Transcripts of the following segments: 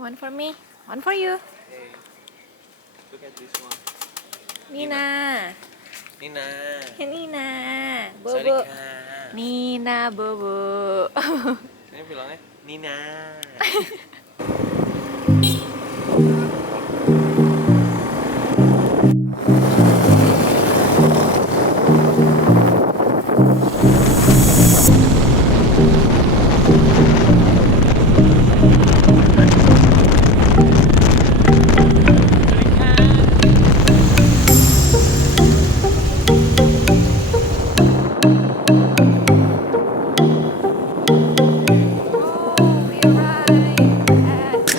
One for me, one for you. Hey, look at this one. Nina. Nina. Nina. Bobo. Sarika. Nina Bobo. Ini bilangnya Nina. Oh, we arrived at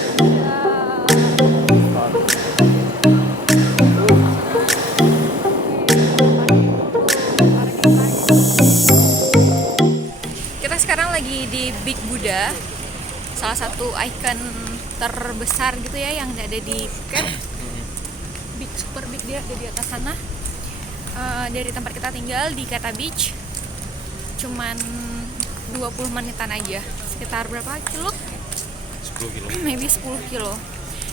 Kita sekarang lagi di Big Buddha, salah satu ikon terbesar gitu ya yang ada di Phuket. Big, super big, dia ada di atas sana. Dari tempat kita tinggal di Kata Beach cuman 20 menitan aja, sekitar berapa kilo? 10 kilo. Maybe 10 kilo.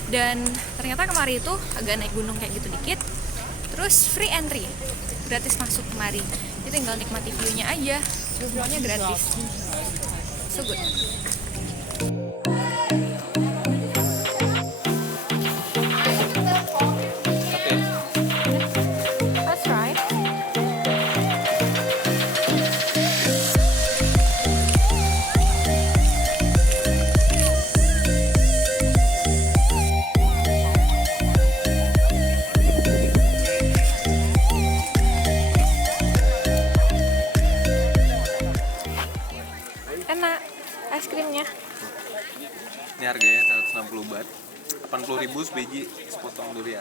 Dan ternyata kemari itu agak naik gunung kayak gitu dikit. Terus free entry, gratis masuk kemari. Jadi tinggal nikmati view-nya aja, view-nya gratis. So good. That's right. Enak es krimnya. Ini harganya 160 baht. 80.000 sebiji sepotong durian.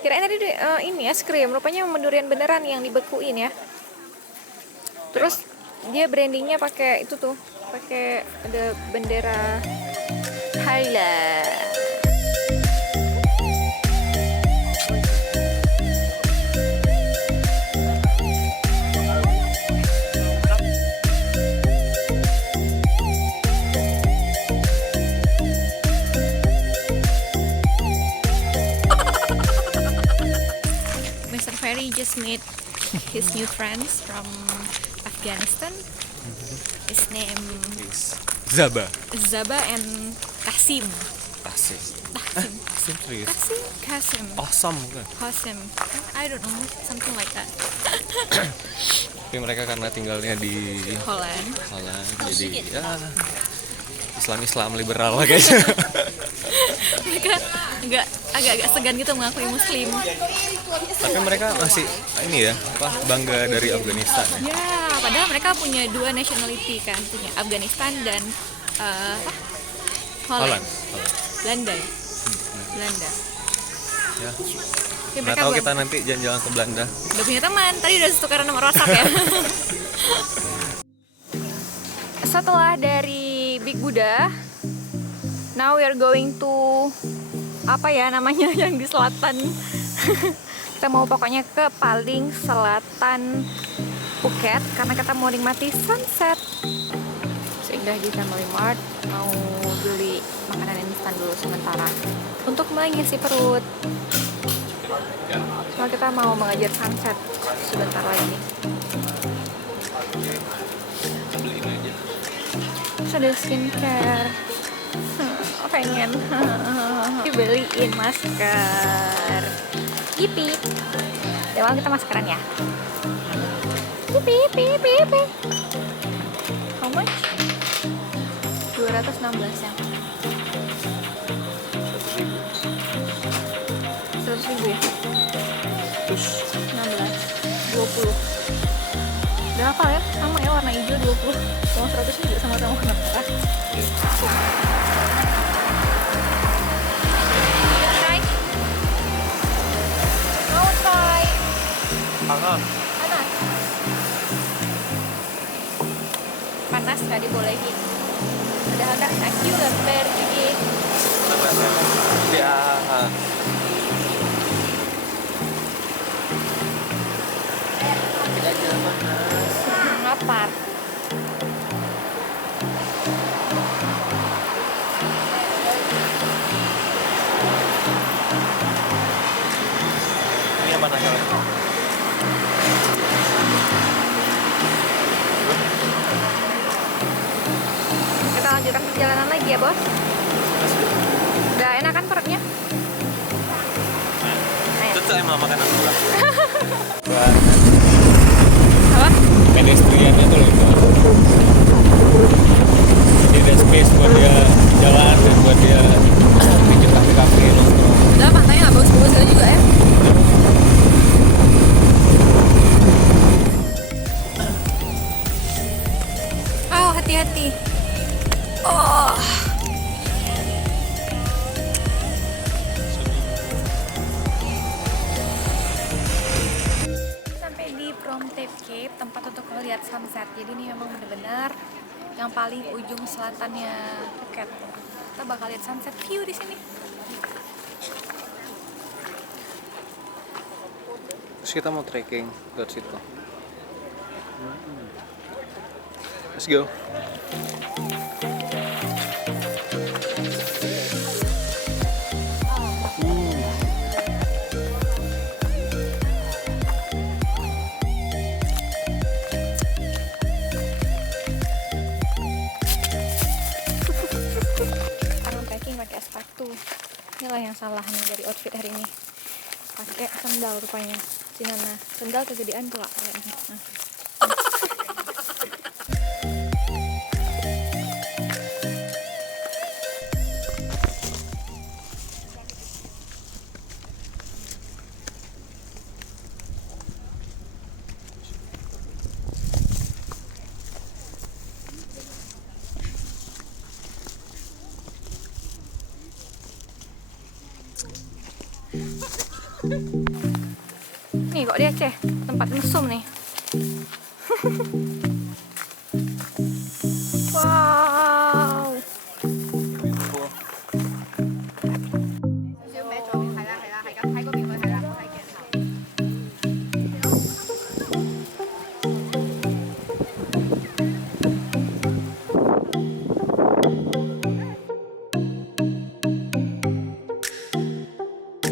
Kirain tadi ini es krim, rupanya durian beneran yang dibekuin ya. Terus dia brandingnya pakai itu tuh, pakai ada bendera Thailand. Mr. Ferry just made his new friends from Afghanistan. His name Yes. Zaba. Zaba and Kasim. Tasik. Kasim. Serius. Kasim. Awesome kan? Kasim. I don't know, something like that. Tapi mereka karena tinggalnya di Holland. Holland, jadi ya Islam liberal lah kayaknya. Mereka agak-agak segan gitu mengakui Muslim. Tapi mereka masih ini ya, bangga dari Afghanistan. Ya, padahal mereka punya dua nationality kan, punya Afghanistan dan Holland. Belanda. Belanda. Ya. Tapi Nggak mereka tahu kita nanti jalan-jalan ke Belanda. udah punya teman, tadi udah tukeran nomor WhatsApp ya. Setelah dari Big Buddha, now we are going to apa ya namanya yang di selatan. Kita mau pokoknya ke paling selatan Phuket karena kita mau nikmati sunset. Seindah di Family Mart, mau beli makanan instan dulu sementara untuk mengisi perut. Soalnya kita mau mengajar sunset sebentar lagi. Terus ada skincare. Pengen dibeliin masker. Yipi. Dewa kita maskeran ya. Yipi, yipi, yipi, yipi. How much? 216 ya. 100.000 ya. 16, 20. Udah hafal ya? Sama ya, warna hijau 20. Sama 100 juga sama-sama warna merah. Mau try? Panas. Panas. Panas nggak dibolehin. Padahal kan aku lemper dikit. Ya. Tidak jalan panas. Lapar. lagi ya bos. Udah enak kan perutnya? Ayo. Itu tuh emang makanan murah. Apa? Pedestriannya tuh loh. Jadi ada space buat dia jalan dan buat dia bikin kafe-kafe nongkrong. Udah pantainya nggak bagus-bagus aja juga ya. Oh hati-hati. Oh. Sampai di Promthep Cape, tempat untuk melihat sunset. Jadi ini memang benar-benar yang paling ujung selatannya Phuket. Kita bakal lihat sunset view di sini. Terus kita mau trekking ke situ. Let's go. Orang trekking pakai sepatu. Inilah yang salah nih dari outfit hari ini. Pakai sandal rupanya. Sinana, sandal kegedean pula kayaknya. Nah. Nih kok dia Ceh, tempat mesum nih. Wow.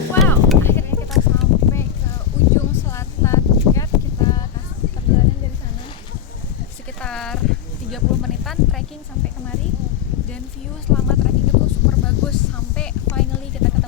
Wow, akhirnya kita sampai ke ujung selatan Phuket. Kita kasih perjalanan dari sana sekitar 30 menitan trekking sampai kemari, dan view selama trekking itu super bagus sampai finally kita ketemu